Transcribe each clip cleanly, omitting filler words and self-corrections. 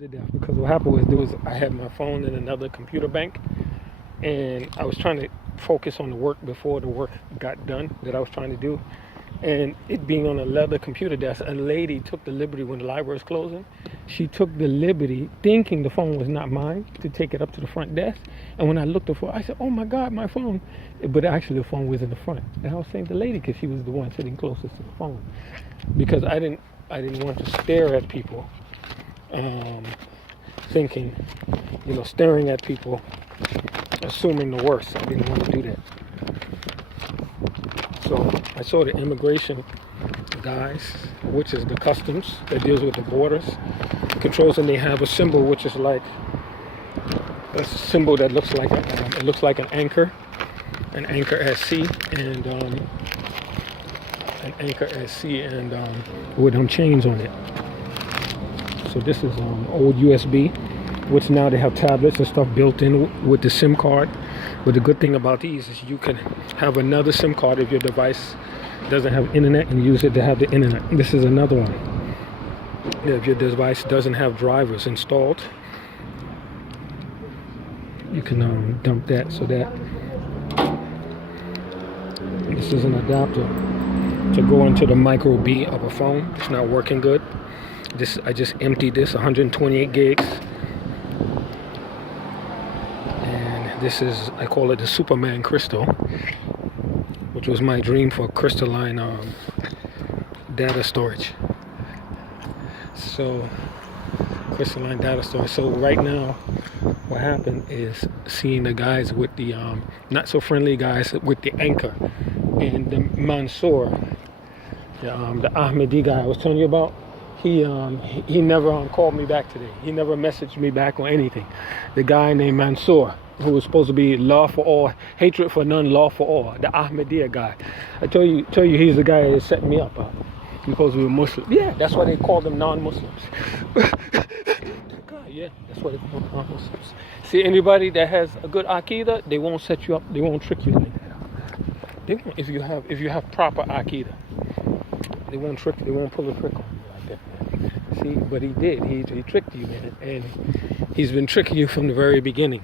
To death because what happened was I had my phone in another computer bank, and I was trying to focus on the work before the work got done that I was trying to do. And it being on a leather computer desk, a lady took the liberty when the library was closing. She took the liberty, thinking the phone was not mine, to take it up to the front desk. And when I looked for it, I said, "Oh my God, my phone!" But actually, the phone was in the front. And I was saying to the lady because she was the one sitting closest to the phone, because I didn't want to stare at people, um, thinking, staring at people, assuming the worst. I didn't want to do that. So I saw the immigration guys, which is the customs that deals with the borders controls, and they have a symbol which is like a symbol that looks like it looks like an anchor at sea, and with chains on it. So this is old USB, which now they have tablets and stuff built in with the SIM card. But the good thing about these is you can have another SIM card if your device doesn't have internet and use it to have the internet. This is another one. If your device doesn't have drivers installed, you can dump that. So that this is an adapter to go into the micro B of a phone. It's not working good. I just emptied this, 128 gigs. This is, I call it the Superman Crystal, which was my dream for crystalline data storage. So, crystalline data storage. So right now, what happened is seeing the guys with the not so friendly guys with the Anchor and the Mansour, the Ahmadi guy I was telling you about. He never called me back today. He never messaged me back or anything. The guy named Mansour, who was supposed to be love for all, hatred for none, law for all. The Ahmadiyya guy. I tell you, he's the guy that set me up. He's supposed to be a Muslim. Yeah, that's why they call them non-Muslims. God, yeah, that's why they call them non-Muslims. See, anybody that has a good Aqidah, they won't set you up. They won't trick you like that. They won't, if you have proper Aqidah, they won't trick you. They won't pull a trick on you like that. See, but he did. He tricked you, man, and he's been tricking you from the very beginning.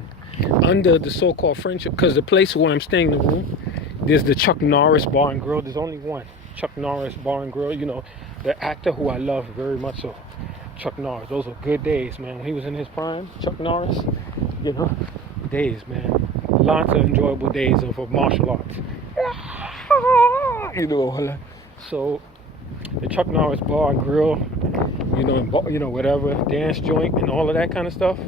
Under the so-called friendship, because the place where I'm staying, the room, there's the Chuck Norris Bar and Grill. There's only one Chuck Norris Bar and Grill. The actor who I love very much so, Chuck Norris. Those were good days, man. When he was in his prime, Chuck Norris, days, man. Lots of enjoyable days of martial arts. So the Chuck Norris Bar and Grill, whatever, dance joint and all of that kind of stuff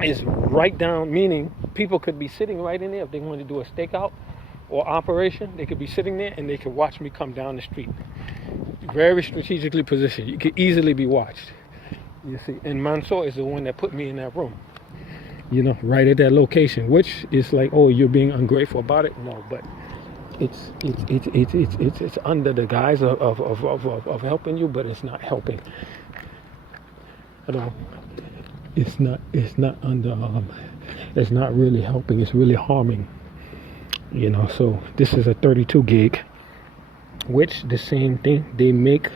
is right down, meaning people could be sitting right in there if they wanted to do a stakeout or operation. They could be sitting there and they could watch me come down the street. Very strategically positioned. You could easily be watched. You see, and Mansour is the one that put me in that room. Right at that location, which is like, oh, you're being ungrateful about it. No, but it's under the guise of helping you, but it's not helping. It's not under it's not really helping, it's really harming. So this is a 32 gig, which the same thing they make.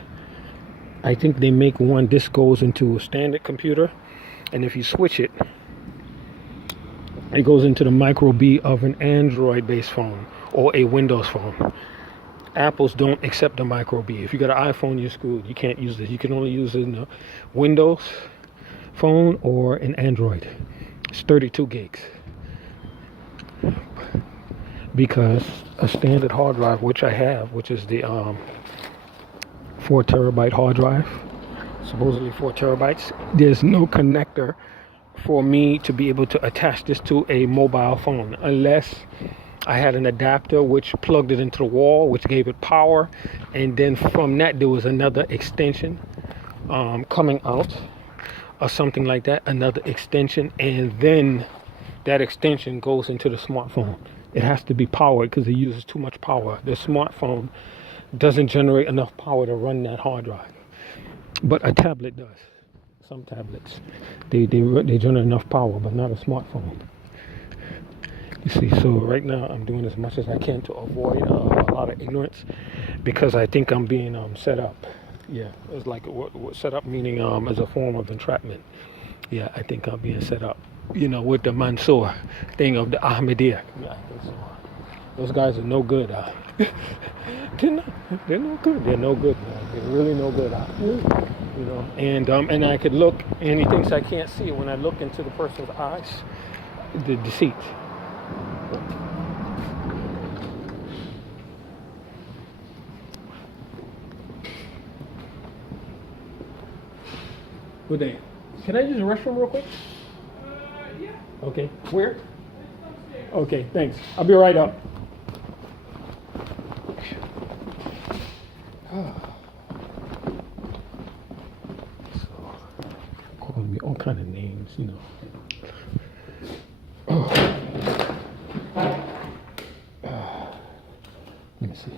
I think they make one. This goes into a standard computer, and if you switch it, it goes into the micro B of an Android based phone or a Windows phone. Apples don't accept the micro B. If you got an iPhone, you're screwed. You can't use this. You can only use it in a Windows phone or an Android. It's 32 gigs. Because a standard hard drive, which I have, which is the 4 terabyte hard drive, supposedly 4 terabytes, there's no connector for me to be able to attach this to a mobile phone unless I had an adapter which plugged it into the wall, which gave it power, and then from that there was another extension coming out or something like that, another extension, and then that extension goes into the smartphone. It has to be powered because it uses too much power. The smartphone doesn't generate enough power to run that hard drive, but a tablet does. Some tablets, they generate enough power, but not a smartphone. You see, so right now I'm doing as much as I can to avoid a lot of ignorance, because I think I'm being set up. Yeah, it's like set up meaning as a form of entrapment. Yeah, I think I'm being set up. With the Mansour thing of the Ahmadiyya. Yeah, I think so. Those guys are no good. They're not, they're no good. They're no good, man. They're really no good. And I could look, and he thinks I can't see it when I look into the person's eyes. The deceit. Good day. Can I use the restroom real quick? Yeah. Okay. Where? Okay, thanks. I'll be right up. So, calling me all kind of names, Let me see.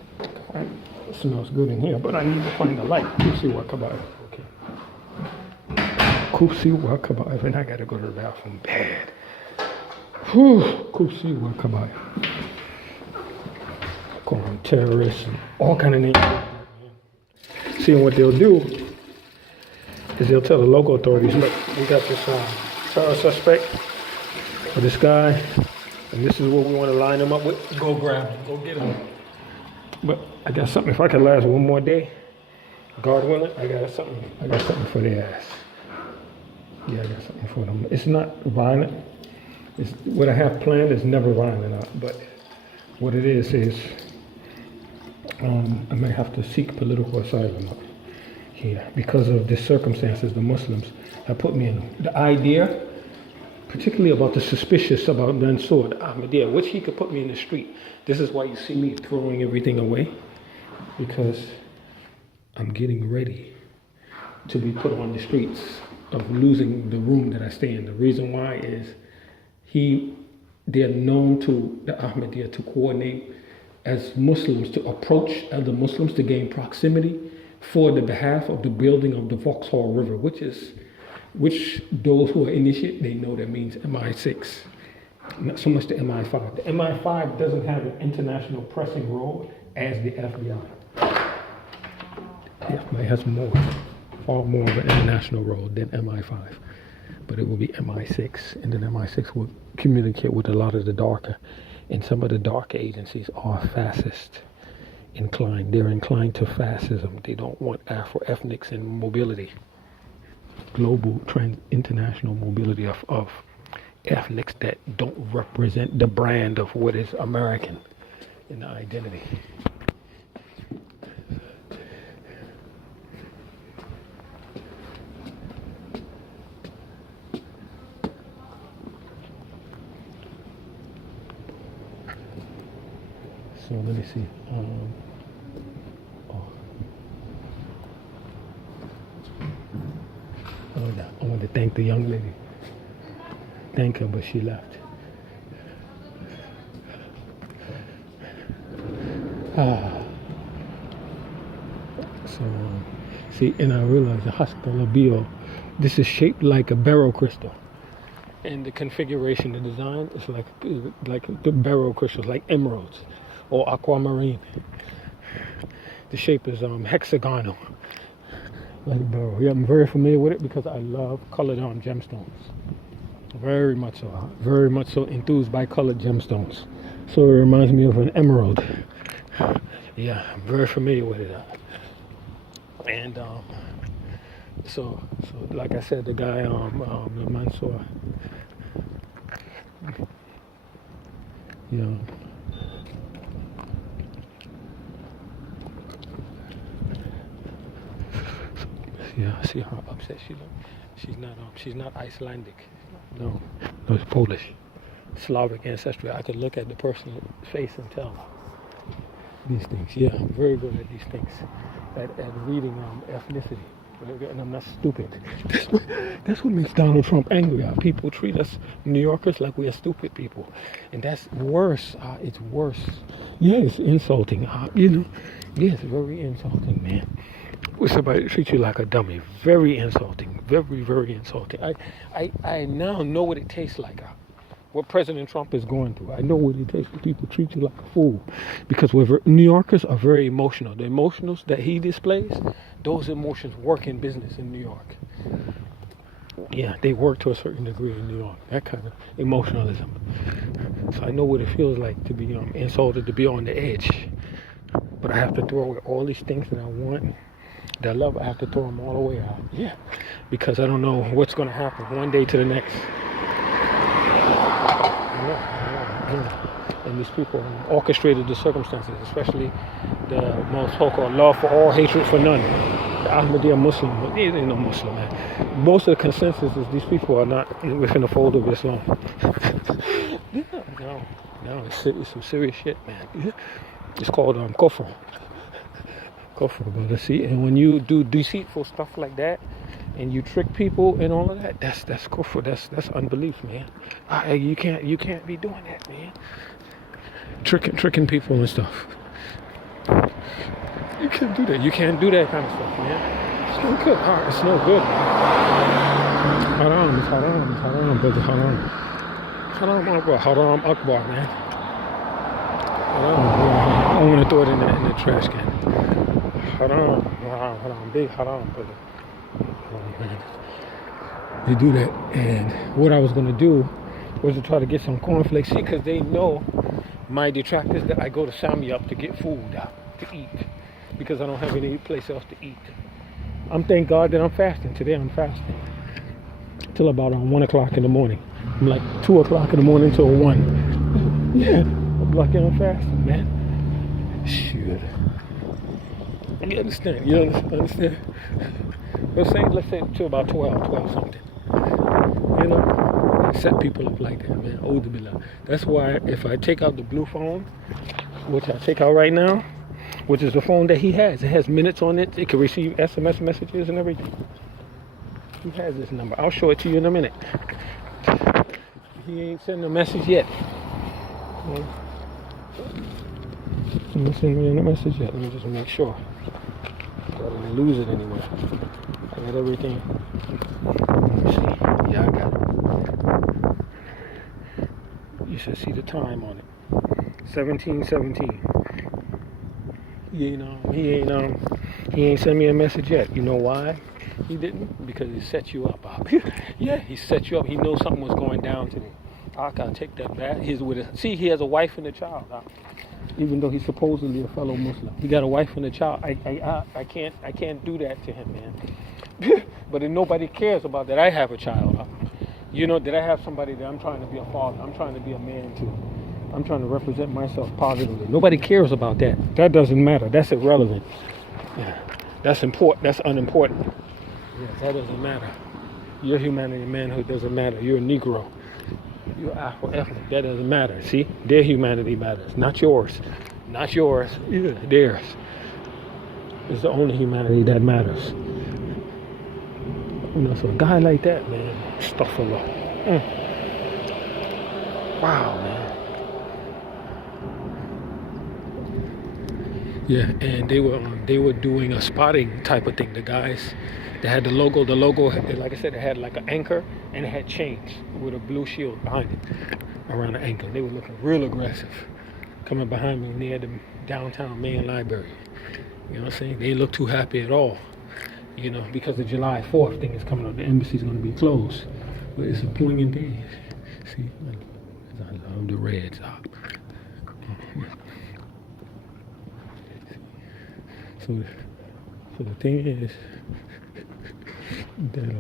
It smells good in here, but I need to find the light. Let's see what about. Okay. Kupsi Wakabai, and I gotta go to the bathroom bad. Kupsi Wakabai. Call them terrorists and all kind of names. Seeing what they'll do is they'll tell the local authorities, look, we got this terror suspect or this guy, and this is what we want to line him up with. Go grab him, go get him. But I got something. If I can last one more day, God willing, I got something for their ass. Yeah, I got something for them. It's not violent. What I have planned is never violent, but what it is I may have to seek political asylum up here because of the circumstances the Muslims have put me in. The idea, particularly about the suspicious about Mansour, the Ahmadiyya, which he could put me in the street. This is why you see me throwing everything away, because I'm getting ready to be put on the streets of losing the room that I stay in. The reason why is they're known to the Ahmadiyya to coordinate as Muslims to approach other Muslims to gain proximity for the behalf of the building of the Vauxhall River, which those who are initiate, they know that means MI6, not so much the MI5. The MI5 doesn't have an international pressing role as the FBI. The FBI has far more of an international role than MI5, but it will be MI6, and then MI6 will communicate with a lot of the darker, and some of the darker agencies are fascist inclined. They're inclined to fascism. They don't want Afro-ethnics and mobility, global international mobility of ethnics that don't represent the brand of what is American in the identity. So let me see. I want to thank the young lady. Thank her, but she left. So, see, and I realized the Haskell Bio, this is shaped like a beryl crystal. And the configuration, the design is like the beryl crystals, like emeralds or aquamarine. The shape is hexagonal, like beryl. Yeah, I'm very familiar with it because I love colored gemstones. Very much so enthused by colored gemstones. So it reminds me of an emerald. Yeah, I'm very familiar with it. And so like I said, the guy, the Mansour, yeah. Yeah, see how upset she looks. She's not Icelandic. No, it's Polish, Slavic ancestry. I could look at the person's face and tell these things. Yeah, I'm very good at these things, at reading ethnicity. And I'm not stupid. That's what makes Donald Trump angry. People treat us New Yorkers like we are stupid people, and that's worse. It's worse. Yeah, it's insulting. Yeah, it's very insulting, man. When somebody treats you like a dummy, very insulting, very, very insulting. I now know what it tastes like. what President Trump is going through. I know what it takes for people to treat you like a fool, because New Yorkers are very emotional. The emotions that he displays, those emotions work in business in New York. Yeah, they work to a certain degree in New York. That kind of emotionalism. So I know what it feels like to be insulted, to be on the edge. But I have to throw away all these things that I want, that I love. I have to throw them all away out. Yeah, because I don't know what's going to happen one day to the next. And these people orchestrated the circumstances, especially the most so-called love for all, hatred for none. The Ahmadiyya Muslim, they ain't no Muslim, man. Most of the consensus is these people are not within the fold of Islam. No, it's some serious shit, man. It's called kufr. Kufr, brother. See, and when you do deceitful stuff like that, and you trick people and all of that, that's kufr. That's unbelief, man. You can't be doing that, man. Tricking people and stuff. You can't do that. You can't do that kind of stuff, man. It's no good. It's no good. Haram, brother. Haram Akbar. Haram Akbar, man. Haram. I want to throw it in the trash can. Haram. Big haram, brother. Man. You do that, and what I was going to do was to try to get some cornflakes. See, because they know my detractors that I go to Samyup to get food to eat, because I don't have any place else to eat. Thank God that I'm fasting. Today I'm fasting till about 1 o'clock in the morning. I'm like 2 o'clock in the morning till 1. Yeah, I'm lucky I'm fasting, man. Shoot. You understand? You understand? Let's say till about 12 something. You know, set people up like that, man. Billah. That's why if I take out the blue phone, which I take out right now, which is the phone that he has, it has minutes on it. It can receive SMS messages and everything. He has this number. I'll show it to you in a minute. He ain't sending a message yet. He ain't sending me a message yet. Let me just make sure. I didn't lose it anywhere. I got everything. Let me see. Yeah, I got it. You should see the time on it. 17:17. He ain't sent me a message yet. You know why? He didn't? Because he set you up. Yeah, he set you up. He knows something was going down today. I can't take that back. See, he has a wife and a child. Even though he's supposedly a fellow Muslim, he got a wife and a child. I can't do that to him, man. But if nobody cares about that, I have a child. You know, that I have somebody that I'm trying to be a father. I'm trying to be a man too. I'm trying to represent myself positively. Nobody cares about that. That doesn't matter. That's irrelevant. Yeah, that's important. That's unimportant. Yeah, that doesn't matter. Your humanity, manhood doesn't matter. You're a Negro. You're Afro-ethnic. That doesn't matter. See, their humanity matters, not yours. Not yours. Yeah, theirs. It's the only humanity that matters. You know, so a guy like that, man, astaghfirullah. Wow, man. Yeah, and they were doing a spotting type of thing. The guys, they had the logo, like I said, it had like an anchor, and it had chains with a blue shield behind it around the anchor. They were looking real aggressive, coming behind me near the downtown main library. You know what I'm saying? They didn't look too happy at all. You know, because the July 4th thing is coming up. The embassy's going to be closed. But it's a poignant day. See, I love the Reds. So the thing is that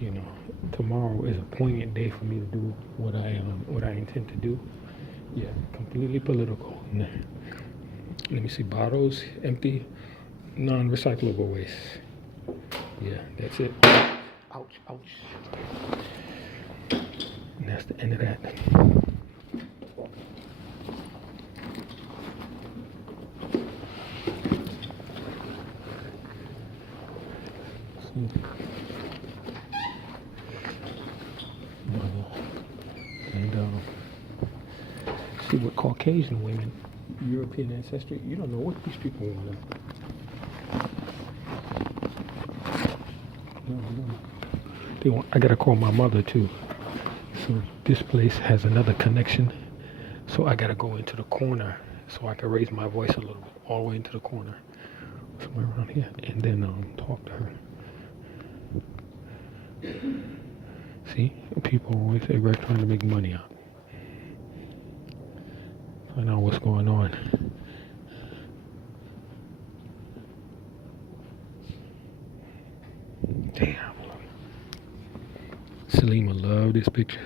you know, tomorrow is a poignant day for me to do what I intend to do. Yeah, completely political. Let me see, bottles, empty, non-recyclable waste. Yeah, that's it. Ouch. And that's the end of that. And see, with Caucasian women, European ancestry, you don't know what these people want. No. I gotta call my mother too. So this place has another connection. So I gotta go into the corner so I can raise my voice a little bit, all the way into the corner, somewhere around here, and then talk to her. See, people always say we're trying to make money out. Find out what's going on. Damn. Salima loved this picture.